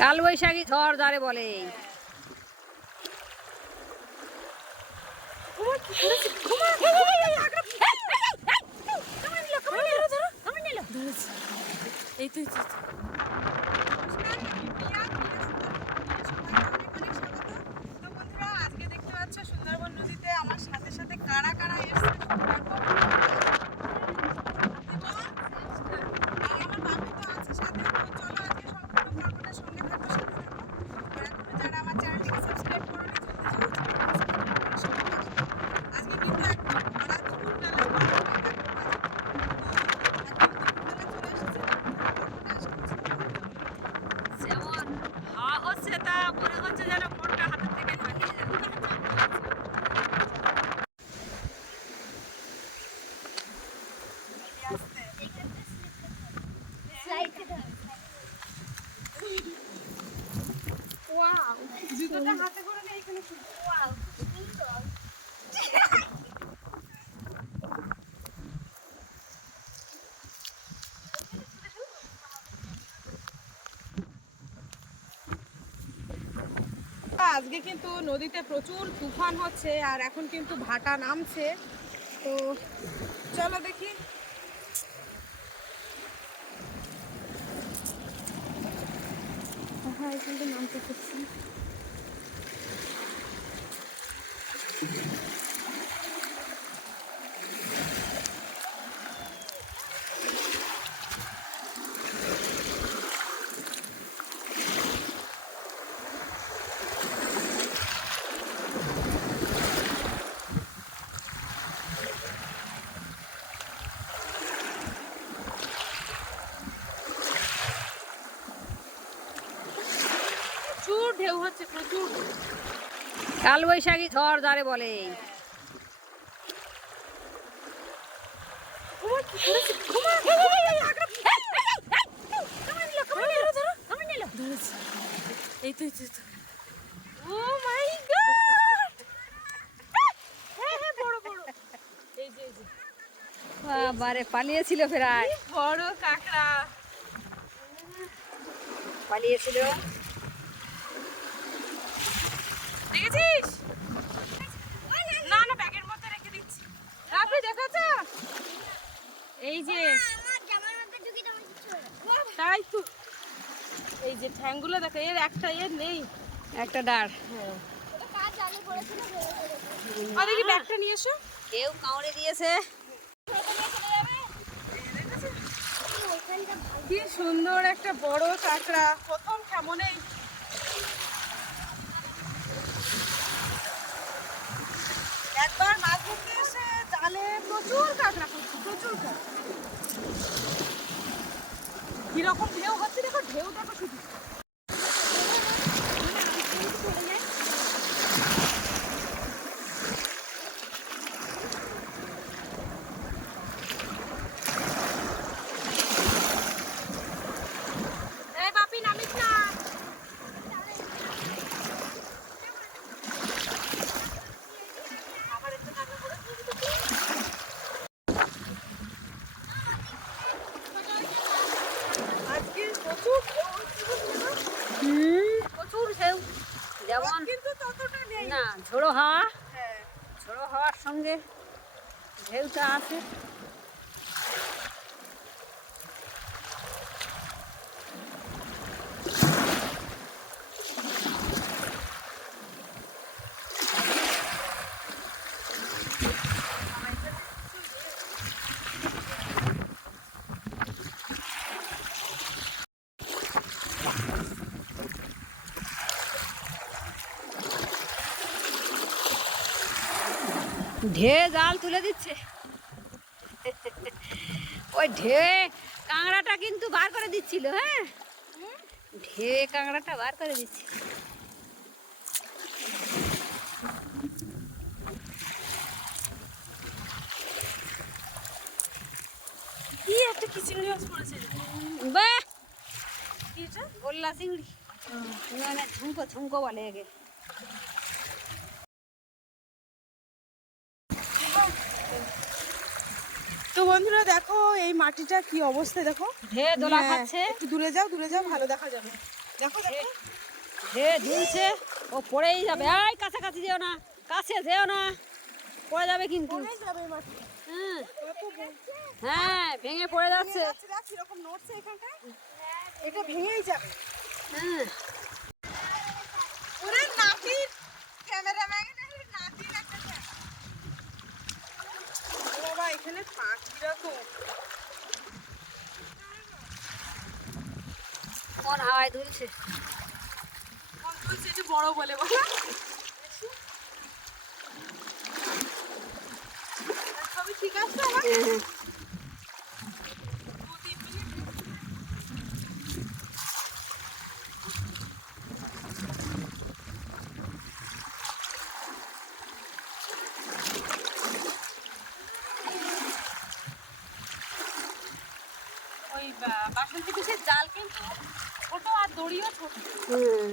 কাল বৈশাখী ঝড় যারে বলে এই তো এই তো, এই তো। আজকে দেখতে পাচ্ছ সুন্দরবন নদীতে আমার সাথে সাথে কারা কারা এসছে শুধু দেখো। আর আমার বাবু তো আছে সাথে, তো চলো আজকে সম্পূর্ণ পর্বটার সঙ্গে থাকো, সাথে থাকো। আর এখনও যারা আমার চ্যানেলটিকে সাবস্ক্রাইব করোনি, জলদি জলদি চ্যানেলটিকে সাবস্ক্রাইব করে সঙ্গে থাকো। আজকে কিন্তু একদম ভরা দুপুরবেলা বারোটা এগারোটা বাজে। তো একদম দুপুরবেলা চলে এসেছি। যেমন হাওয়া হচ্ছে তা মনে হচ্ছে যেন ফোনটা হাতের থেকে পালিয়ে যাবে জুতোটা হাতে করে নিয়ে এখানে শুধু আজকে কিন্তু নদীতে প্রচুর তুফান হচ্ছে আর এখন কিন্তু ভাটা নামছে। তো চলো দেখি। হ্যাঁ থেকে নামতে করছি প্রচুর ঢেউ হচ্ছে প্রচুর। কাল বৈশাখী ঝড় যারে বলে। এই তো এই তো, ও মাই গড! হ্যাঁ হ্যাঁ বড় বড়। এই যে এই যে। বারে পালিয়েছিল প্রায় বড় কাঁকড়া। পালিয়েছিল। দেখেছিস? না না ব্যাগের মধ্যে রেখে দিচ্ছি। রাফি দেখেছ এই যে তাই তো। এই যে ঠ্যাংগুলো দেখো এর একটা এর নেই। একটা ডার। দেখি ব্যাগটা নিয়ে এসো। কেউ কাউড়ে দিয়েছে। কি সুন্দর একটা বড় কাঁকড়া। প্রথম কেমনেই একবার মাছ ধরতে এসে জালে প্রচুর কাঁকড়া পড়ছে, প্রচুর কাঁকড়া। কীরকম ঢেউ হচ্ছে দেখো, ঢেউ দেখো শুধু এই বাপি নামিস না আজকে প্রচুর ঢেউ যেমন না ঝোড়ো হাওয়া। হ্যাঁ। ঝোড়ো হাওয়ার সঙ্গে ঢেউটা আছে। ঢে জাল তুলে দিচ্ছে। ওই ঢে কাঁকড়াটা কিন্তু বার করে দিচ্ছিল হ্যাঁ? ঢে কাঁকড়াটা বার করে দিচ্ছে কি একটা পড়েছে। বাহ! কি এটা গোল্লা চিংড়ি। মানে ঝুমকো ঝুমকো বলে একে তো বন্ধুরা দেখো এই মাটিটা কি অবস্থায় দেখো। ঢে দোলা হ্যাঁ, খাচ্ছে। একটু দূরে যাও দূরে যাও ভালো দেখা যাবে। দেখো দেখো। হে দুলছে ও পড়েই যাবে। এই কাছাকাছি যেও না কাছে যেও না। পড়ে যাবে কিন্তু। হ্যাঁ। হ্যাঁ ভেঙে পড়ে যাচ্ছে। কীরকম নড়ছে এখানটায়। এটা ভেঙেই যাবে। হ্যাঁ। ওরে নাতির ক্যামেরাম্যান নাতির একটা বাবা এখানে পাখিরা তো। হাওয়ায় দুলছে কোন তুলছে এটা বড় বলে সবই ঠিক আছে আমার হ্যাঁ, দু তিন মিনিট ওই বা- বাসন্তী পিসের জাল কিন্তু ছোট আর দড়িও ছোট। হুম।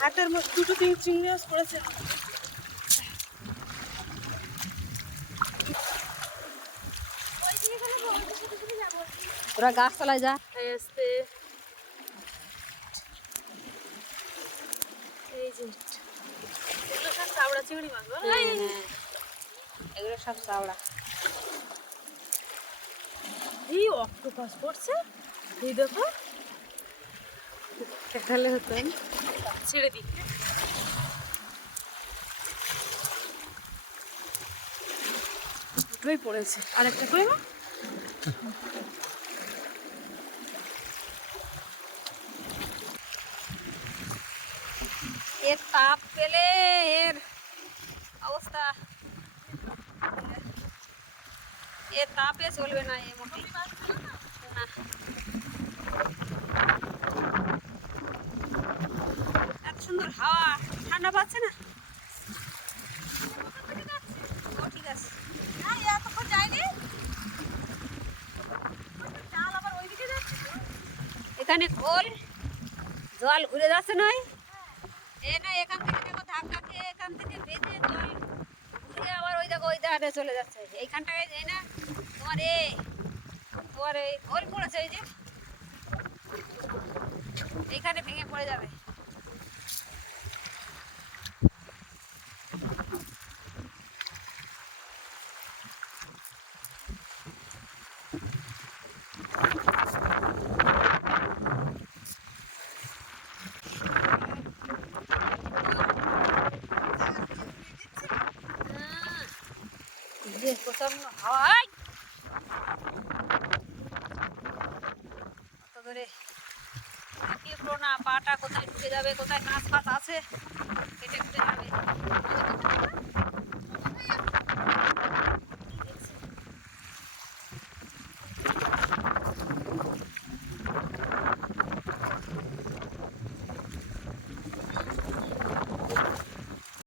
হাটের মধ্যে দুটো তিন চিংড়ি মাছ পড়েছে। তোরা গাছতলায় যা। আসতে। এগুলো সব চাবড়া চিংড়ি মাছ? হ্যাঁ হ্যাঁ এগুলো সব চাওড়া এই অক্টোপাস পড়ছে এই দেখো দেখালে হতো ছেড়ে দিই দুটোই পড়েছে আরেকটা করে এর তাপ পেলে এর অবস্থা। এর তাপে চলবে না, এ মোটে না এত সুন্দর হাওয়া, ঠান্ডা পাচ্ছে না? ও, ঠিক আছে। না এতক্ষণ যায়নি। এখানে খোল, জল ঘুরে যাচ্ছে নয়। এ না, এখান থেকে এখান থেকে ঘুরে আবার ওই দেখো, ওই ধারে চলে যাচ্ছে। না, তোমার এ, তোমার এই পড়েছে যে। এইখানে ভেঙে পড়ে যাবে। কোথায় ঢুকে যাবে কোথায় কাঁচ ফাঁচ আছে কেটে কেটে যাবে